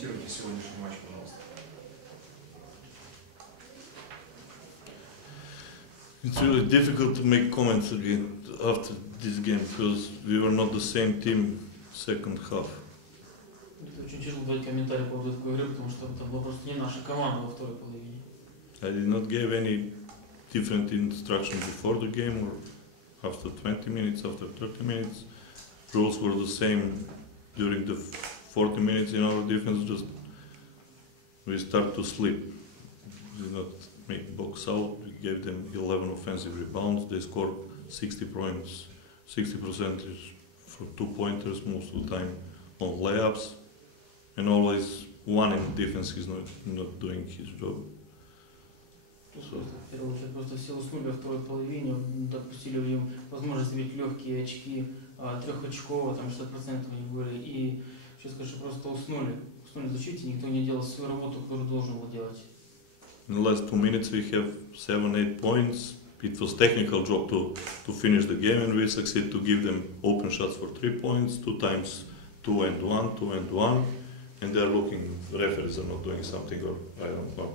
прокомментируйте сегодняшний матч, пожалуйста. It's really difficult to make comments again after this game because we were not the same team second half. Это очень тяжело дать комментарий по поводу такой игры, потому что это была просто не наша команда во второй половине. I did not give any different instruction before the game or after 20 minutes, after 30 minutes. Rules were the same during the 40 minutes in our defense. Just we start to sleep. We did not make box out. We gave them 11 offensive rebounds. They scored 60 points, 60 percentage for two pointers most of the time on layups, and always one in defense is not not doing his job. Тут просто, в первую очередь, просто все уснули во второй половине, допустили им возможность забить легкие очки, а, трехочковые, там 60% у них были, и сейчас, конечно, просто уснули. Уснули в защите, никто не делал свою работу, которую должен был делать. In the last two minutes, we have seven, eight points. It was technical job to, to finish the game, and we succeed to give them open shots for three points, two times two and one, two and one, and they're looking. Referees are not doing something, or I don't know.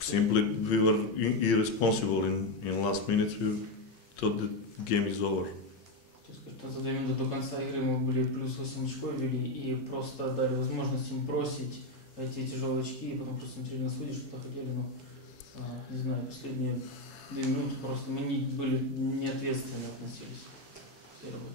Simply, we were i- irresponsible in in last minutes. We thought the game is over. За две минуты до конца игры мы были плюс 8 очков вели и просто дали возможность им бросить эти тяжелые очки, и потом просто смотрели на судей, что-то хотели, но, а, не знаю, последние две минуты просто мы не были неответственно относились к своей работе.